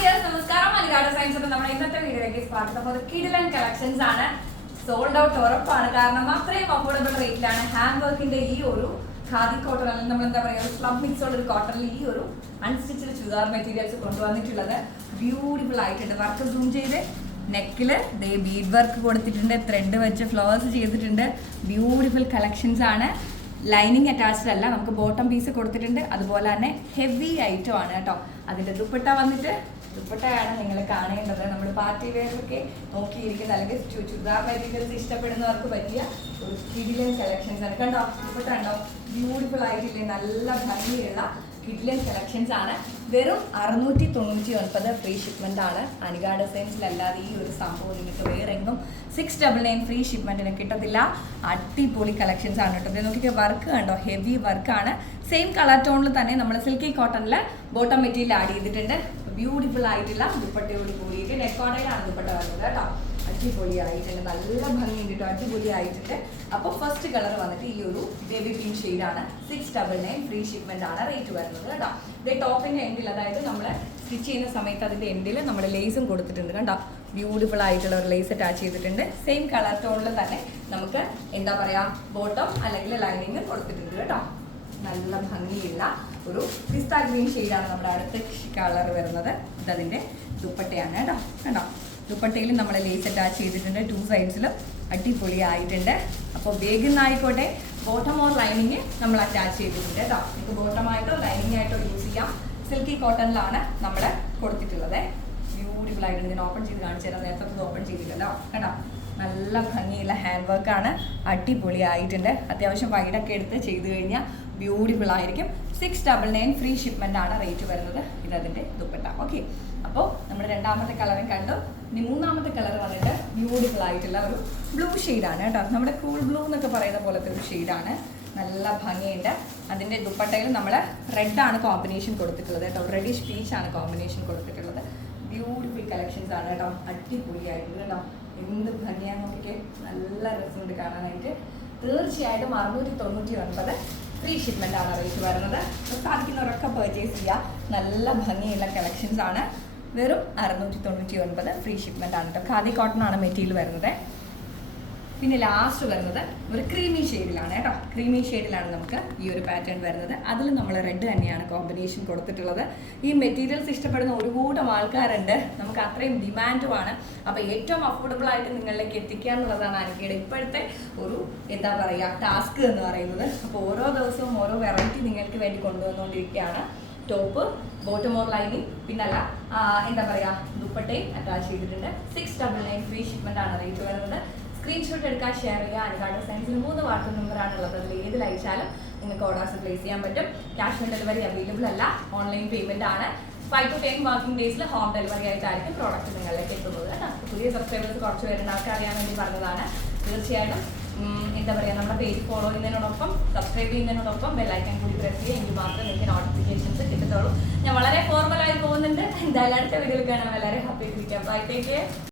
Dears നമസ്കാരം. മലയാള science നമ്മുടെ ഇന്നത്തെ വീഡിയോയിലേക്ക് സ്വാഗതം. അപ്പോൾ കിഡിലൻ കളക്ഷൻസ് ആണ്. സോൾഡ് ഔട്ട് ഉറപ്പാണ്. കാരണം അത്രയും അഫോർഡബിൾ റേറ്റിലാണ് ഹാൻഡ് വർക്കിന്റെ ഈ ഒരു ഖാദി കോട്ടൺ അല്ലെങ്കിൽ നമ്മൾ എന്താ പറയുക സ്ലബ് ഉള്ള ഒരു കോട്ടണിൽ ഈ ഒരു അൺസ്റ്റിച്ചഡ് ചുരിദാർ മെറ്റീരിയൽസ് കൊണ്ടുവന്നിട്ടുള്ളത്. ബ്യൂട്ടിഫുൾ ആയിട്ടുണ്ട്. വർക്ക് സൂം ചെയ്ത് നെക്കിൽ ദേ ബീഡ് വർക്ക് കൊടുത്തിട്ടുണ്ട് ത്രെഡ് വെച്ച് ഫ്ലവേഴ്സ് ചെയ്തിട്ടുണ്ട്. ബ്യൂട്ടിഫുൾ കളക്ഷൻസ് ആണ്. ലൈനിങ് അറ്റാച്ച്ഡ് അല്ല നമുക്ക് ബോട്ടം പീസ് കൊടുത്തിട്ടുണ്ട്. അതുപോലെ തന്നെ ഹെവി ഐറ്റം ആണ് കേട്ടോ. അതിന്റെ ദുപ്പട്ട വന്നിട്ട് ദുപ്പട്ടയാണ് നിങ്ങൾ കാണേണ്ടത്. നമ്മൾ പാർട്ടി വെയറൊക്കെ നോക്കിയിരിക്കുന്ന അല്ലെങ്കിൽ ചുരിദാർ മെറ്റീരിയൽസ് ഇഷ്ടപ്പെടുന്നവർക്ക് പറ്റിയ ഒരു കിഡിലൻ സെലക്ഷൻസ് ആണ്. കണ്ടോ? ദുപ്പട്ട ഉണ്ടോ ബ്യൂട്ടിഫുൾ ആയിട്ടില്ലേ? നല്ല ഭംഗിയുള്ള കിഡിലൻ സെലക്ഷൻസ് ആണ്. വെറും അറുന്നൂറ്റി തൊണ്ണൂറ്റി ഒൻപത് ഫ്രീ ഷിപ്മെന്റ് ആണ് അനിക ഡിസൈൻസിലല്ലാതെ ഈ ഒരു സംഭവം നിങ്ങൾക്ക് വേറെ എങ്ങും സിക്സ് ഡബിൾ നയൻ ഫ്രീ ഷിപ്മെന്റിന് കിട്ടത്തില്ല. അടിപൊളി കളക്ഷൻസ് ആണ് കേട്ടോ. നോക്കിയിട്ട് വർക്ക് കണ്ടോ? ഹെവി വർക്കാണ് സെയിം കളർ ടോണിൽ തന്നെ നമ്മൾ സിൽക്കി കോട്ടണിൽ ബോട്ടം മെറ്റീരിയൽ ആഡ് ചെയ്തിട്ടുണ്ട്. ബ്യൂട്ടിഫുൾ ആയിട്ടുള്ള ദുപ്പട്ടയോട് കൂടിയിട്ട് നെക്കോടയിലാണ് ദുപ്പട്ട വരുന്നത് കേട്ടോ. അടിപൊളിയായിട്ടുണ്ട് നല്ല ഭംഗിയുണ്ട് കേട്ടോ. അടിപൊളിയായിട്ടുണ്ട്. അപ്പോൾ ഫസ്റ്റ് കളർ വന്നിട്ട് ഈ ഒരു ബേബി പിങ്ക് ഷെയ്ഡാണ് six double nine free shipment ആണ് റേറ്റ് വരുന്നത് കേട്ടോ. ഇത് ടോപ്പിന്റെ എൻഡിൽ അതായത് നമ്മൾ സ്റ്റിച്ച് ചെയ്യുന്ന സമയത്ത് അതിന്റെ എൻഡിൽ നമ്മൾ ലേസും കൊടുത്തിട്ടുണ്ട് കേട്ടോ. ബ്യൂട്ടിഫുൾ ആയിട്ടുള്ള ഒരു ലേസ് അറ്റാച്ച് ചെയ്തിട്ടുണ്ട്. സെയിം കളർ ടോണിൽ തന്നെ നമുക്ക് എന്താ പറയാ ബോട്ടം അല്ലെങ്കിൽ ലൈനിങ് കൊടുത്തിട്ടുണ്ട് കേട്ടോ. നല്ല ഭംഗിയുള്ള ഒരു പിസ്ത ഗ്രീൻ ഷെയ്ഡാണ് നമ്മുടെ അടുത്ത കളർ വരുന്നത്. ഇതതിന്റെ ദുപ്പട്ടയാണ് കേട്ടോ. കേട്ടോ ദുപ്പട്ടയിൽ നമ്മൾ ലേസ് അറ്റാച്ച് ചെയ്തിട്ടുണ്ട്. ടു സൈഡ്സിലും അടിപൊളിയായിട്ടുണ്ട്. അപ്പോൾ വേഗന്നായിക്കോട്ടെ ബോട്ടം ഓർ ലൈനിങ് നമ്മൾ അറ്റാച്ച് ചെയ്തിട്ടുണ്ട് കേട്ടോ. നമുക്ക് ബോട്ടമായിട്ടോ ലൈനിങ് ആയിട്ടോ യൂസ് ചെയ്യാം. സിൽക്കി കോട്ടണിലാണ് നമ്മൾ കൊടുത്തിട്ടുള്ളത്. ബ്യൂട്ടിഫുൾ ആയിട്ടുണ്ട് ഞാൻ ഓപ്പൺ ചെയ്ത് കാണിച്ചു തരാം. നേരത്തെ ഓപ്പൺ ചെയ്തിട്ടുണ്ടോ കേട്ടോ നല്ല ഭംഗിയുള്ള ഹാൻഡ് വർക്കാണ് അടിപൊളിയായിട്ടുണ്ട്. അത്യാവശ്യം വൈഡൊക്കെ എടുത്ത് ചെയ്തു കഴിഞ്ഞാൽ ബ്യൂട്ടിഫുൾ ആയിരിക്കും. Six double nine free shipment ആണ് റേറ്റ് വരുന്നത്. ഇത് അതിന്റെ ദുപ്പട്ട. ഓക്കെ അപ്പോൾ നമ്മുടെ രണ്ടാമത്തെ കളറും കണ്ടു. ഇനി മൂന്നാമത്തെ കളർ വന്നിട്ട് ബ്യൂട്ടിഫുൾ ആയിട്ടുള്ള ഒരു ബ്ലൂ ഷെയ്ഡാണ് കേട്ടോ. നമ്മുടെ കൂൾ ബ്ലൂ എന്നൊക്കെ പറയുന്ന പോലത്തെ ഒരു ഷെയ്ഡാണ് നല്ല ഭംഗിയുണ്ട്. അതിന്റെ ദുപ്പട്ടയിൽ നമ്മൾ റെഡാണ് കോമ്പിനേഷൻ കൊടുത്തിട്ടുള്ളത് കേട്ടോ. റെഡിഷ് പീച്ച് ആണ് കോമ്പിനേഷൻ കൊടുത്തിട്ടുള്ളത്. ബ്യൂട്ടിഫുൾ കളക്ഷൻസ് ആണ് കേട്ടോ. അടിപൊളിയായിട്ടുണ്ട് കേട്ടോ. എന്ത് നോക്കിക്കേ നല്ല രസമുണ്ട് കാണാനായിട്ട് തീർച്ചയായിട്ടും അറുന്നൂറ്റി തൊണ്ണൂറ്റി ഒൻപത് ഫ്രീ ഷിപ്മെന്റ് ആണ് റേറ്റ് വരുന്നത്. സാധിക്കുന്നവരൊക്കെ പർച്ചേസ് ചെയ്യുക നല്ല ഭംഗിയുള്ള കളക്ഷൻസ് ആണ്. വെറും അറുന്നൂറ്റി തൊണ്ണൂറ്റി ഒൻപത് ഫ്രീ ഷിപ്മെന്റ് ആണ് കേട്ടോ ഖാദി കോട്ടൺ ആണ് മെറ്റീരിയൽ വരുന്നത്. പിന്നെ ലാസ്റ്റ് വരുന്നത് ഒരു ക്രീമി ഷെയ്ഡിലാണ് കേട്ടോ. ക്രീമി ഷെയ്ഡിലാണ് നമുക്ക് ഈ ഒരു പാറ്റേൺ വരുന്നത്. അതിൽ നമ്മൾ റെഡ് തന്നെയാണ് കോമ്പിനേഷൻ കൊടുത്തിട്ടുള്ളത്. ഈ മെറ്റീരിയൽസ് ഇഷ്ടപ്പെടുന്ന ഒരു കൂട്ടം ആൾക്കാരുണ്ട്. നമുക്ക് അത്രയും ഡിമാൻഡുമാണ് അപ്പോൾ ഏറ്റവും അഫോർഡബിൾ ആയിട്ട് നിങ്ങളിലേക്ക് എത്തിക്കുക എന്നുള്ളതാണ് അനിക്കയുടെ ഇപ്പോഴത്തെ ഒരു എന്താ പറയുക ടാസ്ക് എന്ന് പറയുന്നത്. അപ്പോൾ ഓരോ ദിവസവും ഓരോ വെറൈറ്റി നിങ്ങൾക്ക് വേണ്ടി കൊണ്ടുവന്നുകൊണ്ടിരിക്കുകയാണ്. ടോപ്പ് ബോട്ടം ഓർ ലൈനിങ് പിന്നല്ല എന്താ പറയുക ദുപ്പട്ടയും അറ്റാച്ച് ചെയ്തിട്ടുണ്ട്. Six double nine free shipment ആണ് റേറ്റ് വരുന്നത്. സ്ക്രീൻഷോട്ട് എടുക്കാൻ ഷെയർ ചെയ്യുക അനുകാട് സയൻസിൽ മൂന്ന് വാട്സപ്പ് നമ്പറാണുള്ളത് അതിൽ ഏതിൽ അയച്ചാലും നിങ്ങൾക്ക് ഓർഡേഴ്സ് പ്ലേസ് ചെയ്യാൻ പറ്റും. ക്യാഷ് ഓൺ ഡെലിവറി അവൈലബിൾ അല്ല ഓൺലൈൻ പേയ്മെന്റ് ആണ്. ഫൈവ് ടു ടെൻ വർക്കിംഗ് ഡേയ്സിൽ ഹോം ഡെലിവറി ആയിട്ടായിരിക്കും പ്രോഡക്റ്റ് നിങ്ങളിലേക്ക് എത്തുന്നത് പുതിയ സബ്സ്ക്രൈബേഴ്സ് കുറച്ച് പേരുണ്ട് അവർക്ക് അറിയാൻ വേണ്ടി പറഞ്ഞതാണ്. തീർച്ചയായിട്ടും എന്താ പറയുക നമ്മുടെ പേജ് ഫോളോ ചെയ്യുന്നതിനോടൊപ്പം സബ്സ്ക്രൈബ് ചെയ്യുന്നതിനോടൊപ്പം ബെല്ലൈക്കൻ കൂടി പ്രസ് ചെയ്യുക എങ്കിൽ മാത്രമേ നിങ്ങൾക്ക് നോട്ടിഫിക്കേഷൻസ് കിട്ടത്തുള്ളൂ. ഞാൻ വളരെ ഫോർമലായി പോകുന്നുണ്ട്. എന്തായാലും അടുത്ത വീഡിയോയിൽ കാണാൻ വളരെ ഹാപ്പി ഇരിക്കാം ബൈ ടേക്ക് കെയർ